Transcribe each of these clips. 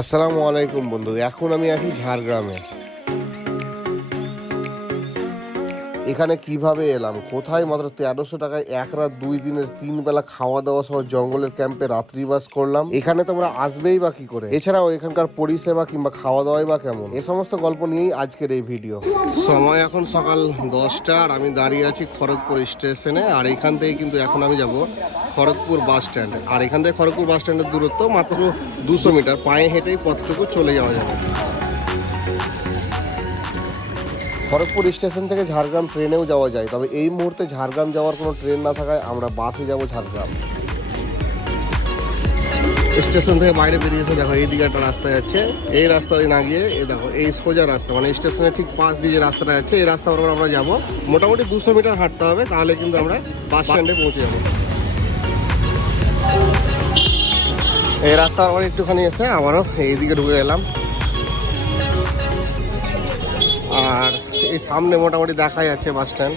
আসসালামু আলাইকুম বন্ধু এখন আমি আছি ঝাড়গ্রামে। এখানে কীভাবে এলাম? কোথায় মাত্র তেরোশো টাকায় এক রাত দুই দিনের তিন বেলা খাওয়া দাওয়া সহ জঙ্গলের ক্যাম্পে রাত্রিবাস করলাম। এখানে তোমরা আসবেই বা কি করে? এছাড়াও এখানকার পরিষেবা কিংবা খাওয়া দাওয়াই বা কেমন? এ সমস্ত গল্প নিয়েই আজকের এই ভিডিও। সময় এখন সকাল দশটা আর আমি দাঁড়িয়ে আছি খড়গপুর স্টেশনে। আর এখান থেকে কিন্তু এখন আমি যাব খড়গপুর বাস স্ট্যান্ডে। আর এখান থেকে খড়গপুর বাস স্ট্যান্ডের দূরত্ব মাত্র দুশো মিটার। পায়ে হেঁটেই পথটুকু চলে যাওয়া যাবে। খড়গপুর স্টেশন থেকে ঝাড়গ্রাম ট্রেনেও যাওয়া যায়। তবে এই মুহূর্তে ঝাড়গ্রাম যাওয়ার কোনো ট্রেন না থাকায় আমরা বাসে যাব ঝাড়গ্রাম। স্টেশন থেকে বাইরে বেরিয়েছে দেখো এই দিকে একটা রাস্তা যাচ্ছে। এই রাস্তা না গিয়ে এই দেখো, এই সোজা রাস্তা মানে স্টেশনের ঠিক পাশ দিয়ে যে রাস্তাটা যাচ্ছে, এই রাস্তা বরাবর আমরা যাব। মোটামুটি দুশো মিটার হাঁটতে হবে, তাহলে কিন্তু আমরা বাস স্ট্যান্ডে পৌঁছে যাব। এই রাস্তা আবার একটুখানি এসে আবারও এইদিকে ঢুকে গেলাম। আর এই সামনে মোটামুটি দেখা যাচ্ছে বাস স্ট্যান্ড।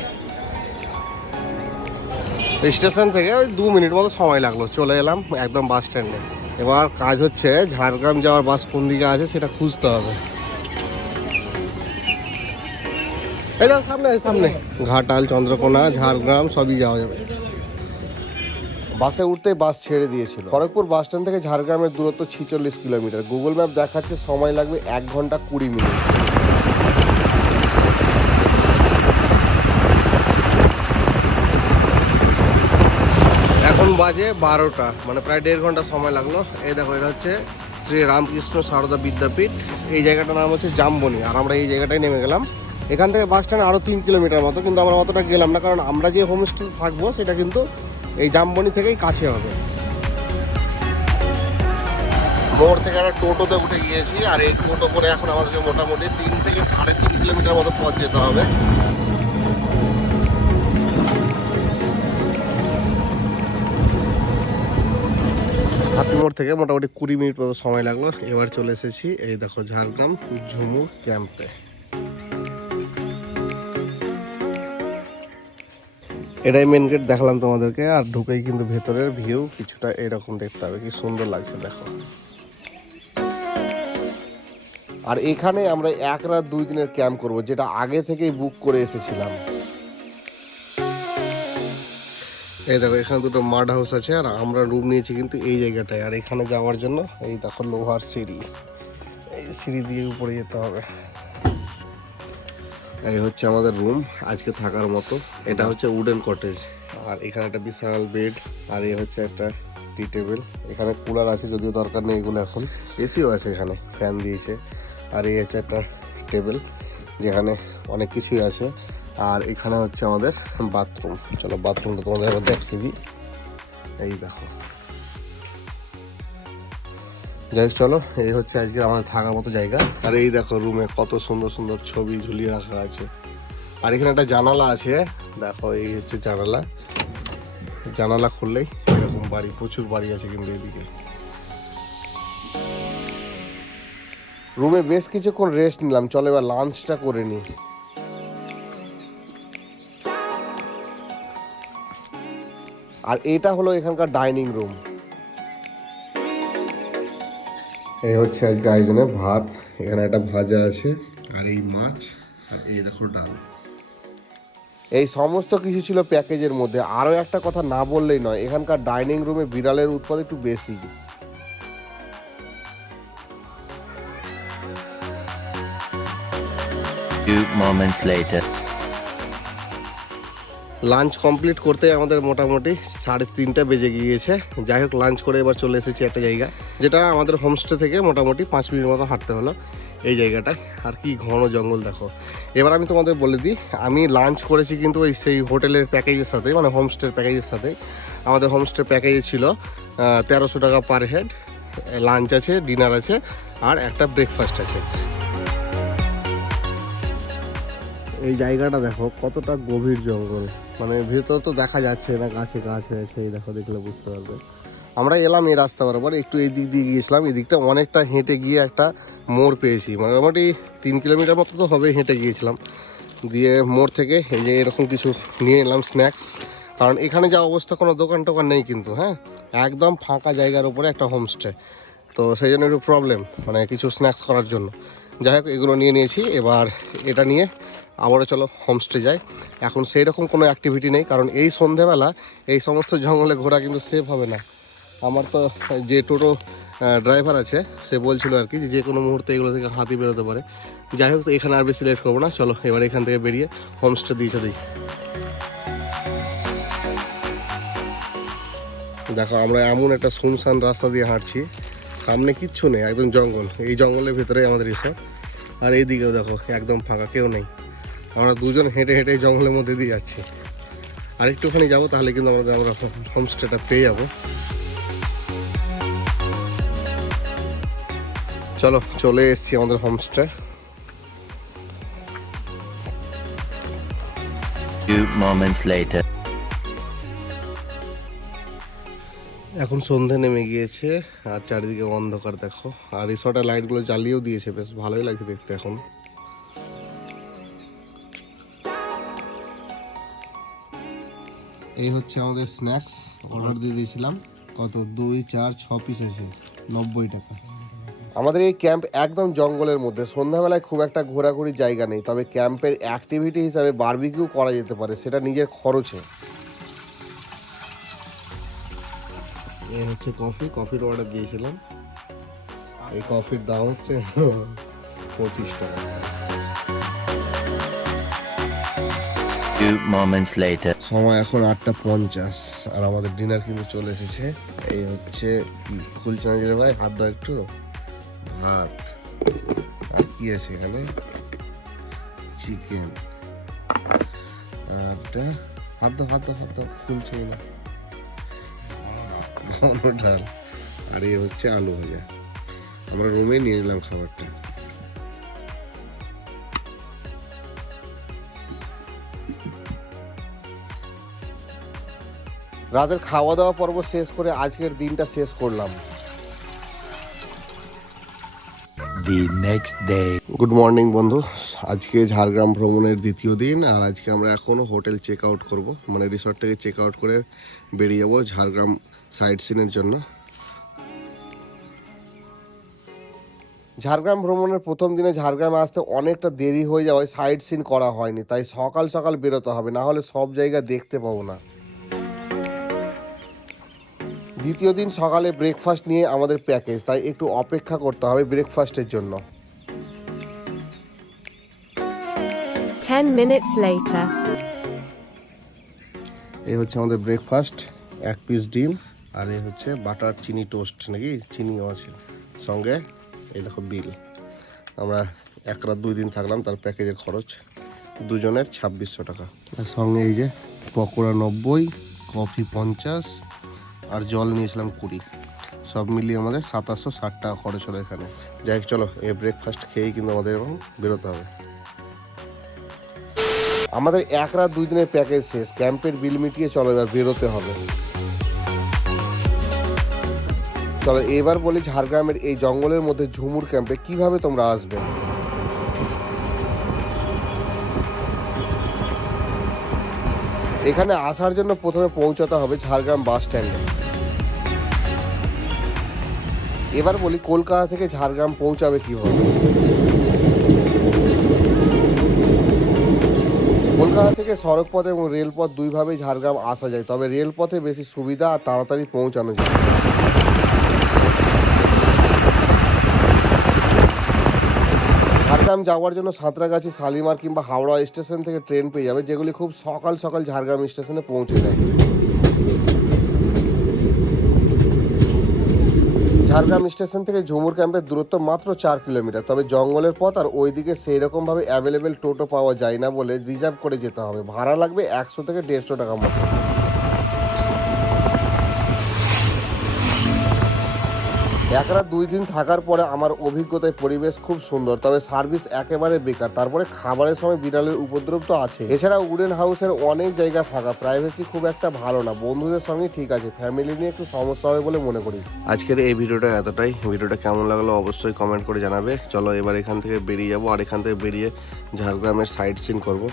স্টেশন থেকে ওই দু মিনিট মতো সময় লাগল, চলে এলাম একদম বাস স্ট্যান্ডে। এবার কাজ হচ্ছে ঝাড়গ্রাম যাওয়ার বাস কোন দিকে আছে সেটা খুঁজতে হবে। এই সামনে সামনে। ঘাটাল, চন্দ্রকোনা, ঝাড়গ্রাম, সবই যাওয়া যাবে। বাসে উঠতেই বাস ছেড়ে দিয়েছিল। খড়গপুর বাস স্ট্যান্ড থেকে ঝাড়গ্রামের দূরত্ব ছিচল্লিশ কিলোমিটার। গুগল ম্যাপ দেখাচ্ছে সময় লাগবে এক ঘণ্টা কুড়ি মিনিট এখন বাজে বারোটা মানে প্রায় দেড় ঘণ্টা সময় লাগল। এই দেখো, এটা হচ্ছে শ্রী রামকৃষ্ণ সারদা বিদ্যাপীঠ। এই জায়গাটার নাম হচ্ছে জামবনি, আর আমরা এই জায়গাটায় নেমে গেলাম। এখান থেকে বাস স্ট্যান্ড আরও তিন কিলোমিটার মতো, কিন্তু আমরা অতটা গেলাম না, কারণ আমরা যে হোমস্টে থাকব, সেটা কিন্তু এই জামবনি থেকেই কাছে হবে। মোড় থেকে আমরা টোটোতে উঠে গিয়েছি, আর এই টোটো করে এখন আমাদেরকে মোটামুটি তিন থেকে সাড়ে তিন কিলোমিটার মতো পথ যেতে হবে। হাতিমোড় থেকে মোটামুটি কুড়ি মিনিট মতো সময় লাগল। এবার চলে এসেছি এই দেখো ঝাড়গ্রাম ঝুমু ক্যাম্পে। এটাই মেন গেট দেখালাম তোমাদেরকে। আর ঢুকেই কিন্তু ভেতরের ভিউ কিছুটা এরকম দেখতে হবে। কি সুন্দর লাগছে, দেখো। আর এখানে আমরা এক রাত দুই দিনের ক্যাম্প করব, যেটা আগে থেকেই বুক করে এসেছিলাম। এই দেখো, এখানে দুটো মাড হাউস আছে, আর আমরা রুম নিয়েছি কিন্তু এই জায়গাটায়। আর এখানে যাওয়ার জন্য এই দেখো লোহার সিঁড়ি। এই সিঁড়ি দিয়ে উপরে যেতে হবে। এই হচ্ছে আমাদের রুম, আজকে থাকার মতো। এটা হচ্ছে উডেন কটেজ, আর এখানে একটা বিশাল বেড, আর এই হচ্ছে একটা টি টেবিল। এখানে কুলার আছে, যদিও দরকার নেই এগুলো এখন। এসিও আছে এখানে, ফ্যান দিয়েছে। আর এই হচ্ছে একটা টেবিল, যেখানে অনেক কিছুই আছে। আর এখানে হচ্ছে আমাদের বাথরুম চলো বাথরুমটা তোমাদের একবার দেখিয়ে দিই। এই দেখো। যাই চলো, এই হচ্ছে আজকে আমাদের থাকার মতো জায়গা। আর এই দেখো রুমে কত সুন্দর সুন্দর ছবি ঝুলিয়ে রাখা আছে। আর এখানে একটা জানালা আছে। দেখো, এই হচ্ছে জানালা। জানালা খুললেই এরকম বাড়ি, প্রচুর বাড়ি আছে কিন্তু এদিকে। রুমে বেশ কিছুক্ষণ রেস্ট নিলাম। চলো, এবার লাঞ্চটা করে নিই। আর এটা হলো এখানকার ডাইনিং রুম। এই হচ্ছে আজকে আয়োজনে ভাত এখানে একটা ভাজা আছে আর এই মাছ আর এই দেখো ডাল। এই সমস্ত কিছু ছিল প্যাকেজের মধ্যে। আরও একটা কথা না বললেই নয় এখানকার ডাইনিং রুমে বিড়ালের উৎপাদ একটু বেশি। Few moments later. Lunch complete করতে আমাদের মোটামুটি সাড়ে তিনটা বেজে গিয়েছে। যাই হোক, লাঞ্চ করে এবার চলে এসেছি একটা জায়গা, যেটা আমাদের হোমস্টে থেকে মোটামুটি পাঁচ মিনিট মতো হাঁটতে হলো এই জায়গাটায়। আর কি ঘন জঙ্গল দেখো। এবার আমি তোমাদের বলে দিই, আমি লাঞ্চ করেছি কিন্তু ওই সেই হোটেলের প্যাকেজের সাথে মানে হোমস্টের প্যাকেজের সাথে। আমাদের হোমস্টের প্যাকেজে ছিল তেরোশো টাকা পার হেড লাঞ্চ আছে ডিনার আছে, আর একটা ব্রেকফাস্ট আছে। এই জায়গাটা দেখো, কতটা গভীর জঙ্গল। মানে ভেতর তো দেখা যাচ্ছে না, গাছে গাছ হয়েছে, এই দেখো দেখলে বুঝতে পারবে। আমরা এলাম এই রাস্তা বরাবর, একটু এই দিক দিয়ে গিয়েছিলাম এই দিকটা অনেকটা হেঁটে গিয়ে একটা মোড় পেয়েছি। মোটামুটি তিন কিলোমিটার মতো তো হবে হেঁটে গিয়েছিলাম। দিয়ে মোড় থেকে এই যে এরকম কিছু নিয়ে এলাম স্ন্যাক্স। কারণ এখানে যা অবস্থা, কোনো দোকান টোকান নেই কিন্তু হ্যাঁ? একদম ফাঁকা জায়গার উপরে একটা হোমস্টে তো সেই জন্য একটু প্রবলেম মানে কিছু স্ন্যাক্স করার জন্য। যাই হোক, এগুলো নিয়ে নিয়েছি। এবার এটা নিয়ে আবারও চলো হোমস্টে যাই। এখন সেই রকম কোনো অ্যাক্টিভিটি নেই, কারণ এই সন্ধেবেলা এই সমস্ত জঙ্গলে ঘোরা কিন্তু সেফ হবে না। আমার তো যে টোটো ড্রাইভার আছে, সে বলছিল আর কি যে কোনো মুহূর্তে এগুলো থেকে হাতি বেরোতে পারে। যাই হোক, এখানে আর বেশি লেট করব না। চলো, এবার এখান থেকে বেরিয়ে হোমস্টে দিয়ে চলি। দেখো, আমরা এমন একটা শুনশান রাস্তা দিয়ে হাঁটছি। সামনে কিচ্ছু নেই, একদম জঙ্গল। এই জঙ্গলের ভিতরে আমাদের রিসর্ট আর এইদিকেও দেখো, একদম ফাঁকা, কেউ নেই। আমরা দুজন হেঁটে হেঁটে জঙ্গলের মধ্যে দিয়ে যাচ্ছি। আর একটুখানি যাব তাহলে কিন্তু আমাদের আমরা হোমস্টেটা পেয়ে যাব। চলো চলে এসছি আমাদের হোমস্টে Few moments later. এখন সন্ধে নেমে গিয়েছে আর চারিদিকে অন্ধকার দেখো। আর রিসর্টের লাইটগুলো জ্বালিয়েও দিয়েছে বেশ ভালোই লাগছে দেখতে এখন। এই হচ্ছে আমাদের স্ন্যাক্স অর্ডার দিয়ে দিয়েছিলাম। কত? দুই চার ছ পিস আছে। নব্বই টাকা। আমাদের এই ক্যাম্প একদম জঙ্গলের মধ্যে। সন্ধ্যাবেলায় খুব একটা ঘোরাঘুরি জায়গা নেই তবে ক্যাম্পের অ্যাক্টিভিটি হিসাবে বারবিকিউ করা যেতে পারে সেটা নিজের খরচে। এই হচ্ছে কফি কফির অর্ডার দিয়েছিলাম। এই কফির দাম হচ্ছে পঁচিশ টাকা। সময় এখন আটটা পঞ্চাশ, আর আমাদের ডিনার কিন্তু চলে এসেছে। এই হচ্ছে খুলছে না ভাই, হাত দাও একটু। ভাত। আর কি আছে এখানে? চিকেন আর এটা হাত দাও হাত দাও হাত দাও খুলছেই না ঘন ডাল আর এই হচ্ছে আলু ভাজা। আমরা রুমে নিয়ে নিলাম খাবারটা। রাতের খাওয়া দাওয়া পর্ব শেষ করে আজকের দিনটা শেষ করলাম। Day. গুড মর্নিং বন্ধু। আজকে ঝাড়গ্রাম ভ্রমণের দ্বিতীয় দিন আর আজকে আমরা এখনও হোটেল চেক আউট করব। মানে রিসর্ট থেকে চেক আউট করে বেরিয়ে যাব ঝাড়গ্রাম সাইট সিনের জন্য। ঝাড়গ্রাম ভ্রমণের প্রথম দিনে ঝাড়গ্রামে আসতে অনেকটা দেরি হয়ে যাওয়ায় সাইট সিন করা হয়নি তাই সকাল সকাল বেরোতে হবে না হলে সব জায়গা দেখতে পাবো না। দ্বিতীয় দিন সকালে ব্রেকফাস্ট নিয়ে আমাদের প্যাকেজ তাই একটু অপেক্ষা করতে হবে ব্রেকফাস্টের জন্য। 10 minutes later. এই হচ্ছে আমাদের ব্রেকফাস্ট এক পিস ডিম আর এই হচ্ছে বাটার চিনি টোস্ট নাকি? চিনিও আছে। সঙ্গে এই দেখো বিল। আমরা এক রাত দুই দিন থাকলাম তার প্যাকেজের খরচ দুজনের ছাব্বিশশো টাকা। আর সঙ্গে এই যে পকোড়া নব্বই কফি পঞ্চাশ আর জল নিয়েছিলাম কুড়ি। সব মিলিয়ে আমাদের সাতাশশো ষাট টাকা খরচ হলো এখানে। যাই চলো, এই ব্রেকফাস্ট খেয়েই কিন্তু আমাদের এখন বেরোতে হবে। আমাদের এক রাত দুই দিনের প্যাকেজ শেষ। ক্যাম্পের বিল মিটিয়ে চলো, এবার বেরোতে হবে। চলো, এবার বলি ঝাড়গ্রামের এই জঙ্গলের মধ্যে ঝুমুর ক্যাম্পে কীভাবে তোমরা আসবে? এখানে আসার জন্য প্রথমে পৌঁছাতে হবে ঝাড়গ্রাম বাস স্ট্যান্ডে। এবার বলি কলকাতা থেকে ঝাড়গ্রাম পৌঁছাবে কীভাবে? কলকাতা থেকে সড়কপথ এবং রেলপথ দুইভাবেই ঝাড়গ্রাম আসা যায়, তবে রেলপথে বেশি সুবিধা আর তাড়াতাড়ি পৌঁছানো যায়। ঝাড়গ্রাম যাওয়ার জন্য সাঁতরাগাছি, শালিমার কিংবা হাওড়া স্টেশন থেকে ট্রেন পেয়ে যাবে, যেগুলি খুব সকাল সকাল ঝাড়গ্রাম স্টেশনে পৌঁছে যায়। ঝাড়গ্রাম স্টেশন থেকে ঝুমুর ক্যাম্পের দূরত্ব মাত্র চার কিলোমিটার, তবে জঙ্গলের পথ আর ওইদিকে সেই রকমভাবে অ্যাভেলেবেল টোটো পাওয়া যায় না বলে রিজার্ভ করে যেতে হবে। ভাড়া লাগবে একশো থেকে দেড়শো টাকা মতো। এক রাত দুই দিন থাকার পরে আমার অভিজ্ঞতায় পরিবেশ খুব সুন্দর, তবে সার্ভিস একেবারে বেকার। তারপরে খাবারের সময় বিড়ালের উপদ্রব তো আছে। এছাড়া উডেন হাউসের অনেক জায়গা ফাঁকা প্রাইভেসি খুব একটা ভালো না। বন্ধুদের সঙ্গে ঠিক আছে ফ্যামিলি নিয়ে একটু সমস্যা হবে বলে মনে করি। আজকের এই ভিডিওটা এতটাই। ভিডিওটা কেমন লাগল অবশ্যই কমেন্ট করে জানাবে। চলো এবার এখান থেকে বেরিয়ে যাব, আর এখান থেকে বেরিয়ে ঝাড়গ্রামের সাইট সিন করব।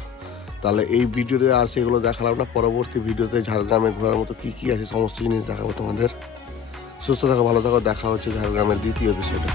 তাহলে এই ভিডিওতে আর সেগুলো দেখালাম না। পরবর্তী ভিডিওতে ঝাড়গ্রামে ঘোরার মতো কী কী আছে, সমস্ত জিনিস দেখাবো তোমাদের। সুস্থ থাকো ভালো থাকো দেখা হচ্ছে ঝাড়গ্রামের দ্বিতীয় এপিসোডে